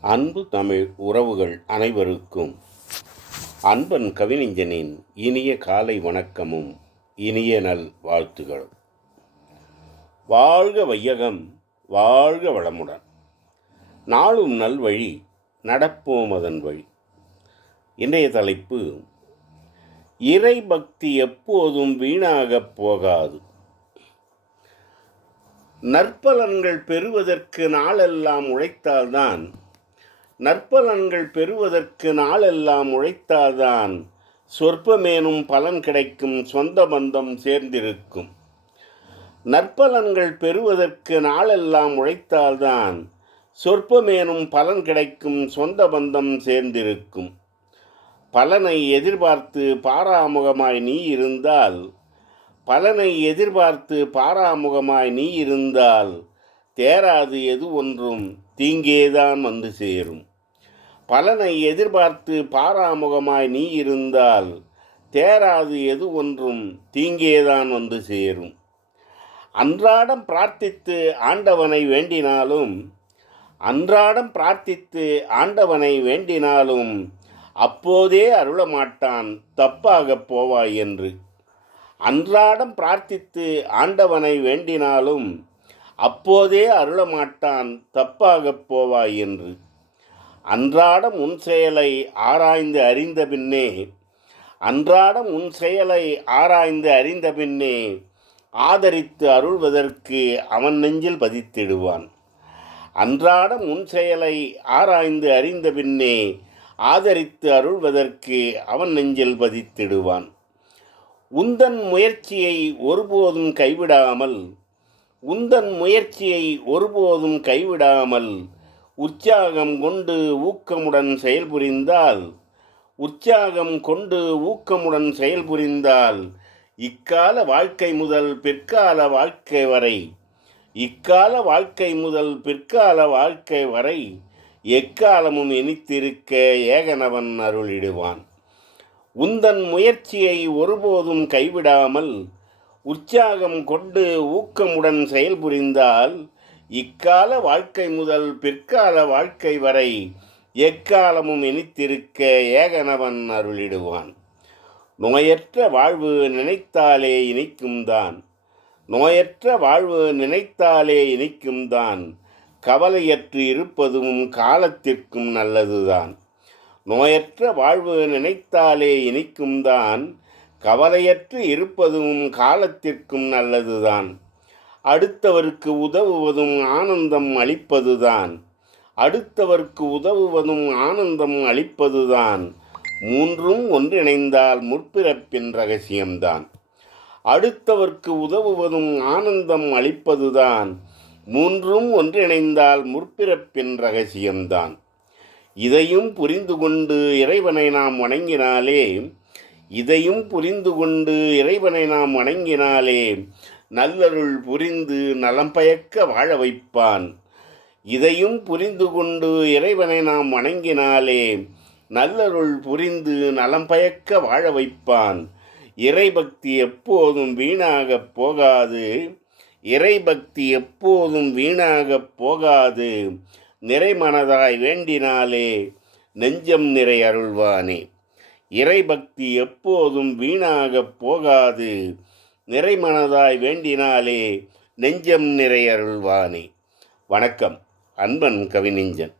அன்பு தமிழ் உறவுகள் அனைவருக்கும். அன்பன் கவிஞனின் இனிய காலை வணக்கமும் இனிய நல் வாழ்த்துகளும். வாழ்க வையகம் வாழ்க வளமுடன். நாளும் நல்வழி நடப்போம் அதன் வழி. இன்றைய தலைப்பு இறை பக்தி எப்போதும் வீணாகப் போகாது. நற்பலன்கள் பெறுவதற்கு நாளெல்லாம் உழைத்தால்தான் நற்பலன்கள் பெறுவதற்கு நாளெல்லாம் உழைத்தால்தான் சொற்பமேனும் பலன் கிடைக்கும் சொந்த பந்தம் சேர்ந்திருக்கும். நற்பலன்கள் பெறுவதற்கு நாளெல்லாம் உழைத்தால்தான் சொற்பமேனும் பலன் கிடைக்கும் சொந்த பந்தம் சேர்ந்திருக்கும். பலனை எதிர்பார்த்து பாராமுகமாய் நீ இருந்தால் பலனை எதிர்பார்த்து பாராமுகமாய் நீ இருந்தால் தேராது எது ஒன்றும் தீங்கேதான் வந்து சேரும். பலனை எதிர்பார்த்து பாராமுகமாய் நீ இருந்தால் தேராது எது ஒன்றும் தீங்கேதான் வந்து சேரும். அன்றாடம் பிரார்த்தித்து ஆண்டவனை வேண்டினாலும் அன்றாடம் பிரார்த்தித்து ஆண்டவனை வேண்டினாலும் அப்போதே அருளமாட்டான் தப்பாகப் போவாய் என்று. அன்றாடம் பிரார்த்தித்து ஆண்டவனை வேண்டினாலும் அப்போதே அருளமாட்டான் தப்பாகப் போவாய் என்று. அன்றாடம் உன் செயலை ஆராய்ந்து அறிந்த பின்னே அன்றாடம் உன் செயலை ஆராய்ந்து அறிந்த பின்னே ஆதரித்து அருள்வதற்கு அவன் நெஞ்சில் பதித்திடுவான். அன்றாடம் உன் செயலை ஆராய்ந்து அறிந்த பின்னே ஆதரித்து அருள்வதற்கு அவன் நெஞ்சில் பதித்திடுவான். உந்தன் முயற்சியை ஒருபோதும் கைவிடாமல் உந்தன் முயற்சியை ஒருபோதும் கைவிடாமல் உற்சாகம் கொண்டு ஊக்கமுடன் செயல்புரிந்தால் உற்சாகம் கொண்டு ஊக்கமுடன் செயல்புரிந்தால் இக்கால வாழ்க்கை முதல் பிற்கால வாழ்க்கை வரை இக்கால வாழ்க்கை முதல் பிற்கால வாழ்க்கை வரை எக்காலமும் இனித்திருக்க ஏகனவன் அருளிடுவான். உந்தன் முயற்சியை ஒருபோதும் கைவிடாமல் உற்சாகம் கொண்டு ஊக்கமுடன் செயல்புரிந்தால் இக்கால வாழ்க்கை முதல் பிற்கால வாழ்க்கை வரை எக்காலமும் இனித்திருக்க ஏகனவன் அருளிடுவான். நோயற்ற வாழ்வு நினைத்தாலே இனிக்கும்தான் நோயற்ற வாழ்வு நினைத்தாலே இனிக்கும்தான் கவலையற்று இருப்பதும் காலத்திற்கும் நல்லதுதான். நோயற்ற வாழ்வு நினைத்தாலே இனிக்கும்தான் கவலையற்று இருப்பதும் காலத்திற்கும் நல்லதுதான். அடுத்தவருக்கு உதவுவதும் ஆனந்தம் அளிப்பதுதான். அடுத்தவருக்கு உதவுவதும் ஆனந்தம் அளிப்பதுதான். மூன்றும் ஒன்றிணைந்தால் முற்பிறப்பின் ரகசியம்தான். அடுத்தவர்க்கு உதவுவதும் ஆனந்தம் அளிப்பதுதான். மூன்றும் ஒன்றிணைந்தால் முற்பிறப்பின் ரகசியம்தான். இதையும் புரிந்து கொண்டு இறைவனை நாம் வணங்கினாலே இதையும் புரிந்து கொண்டு இறைவனை நாம் வணங்கினாலே நல்லருள் புரிந்து நலம் பயக்க வாழ வைப்பான். இதையும் புரிந்து கொண்டு இறைவனை நாம் வணங்கினாலே நல்லருள் புரிந்து நலம் பயக்க வாழ வைப்பான். இறைபக்தி எப்போதும் வீணாகப் போகாது. இறைபக்தி எப்போதும் வீணாகப் போகாது. நிறைமனதாய் வேண்டினாலே நெஞ்சம் நிறை அருள்வானே. இறைபக்தி எப்போதும் வீணாகப் போகாது. நிறைமனதாய் வேண்டினாலே நெஞ்சம் நிறையருள்வானே. வணக்கம். அன்பன் கவிநெஞ்சன்.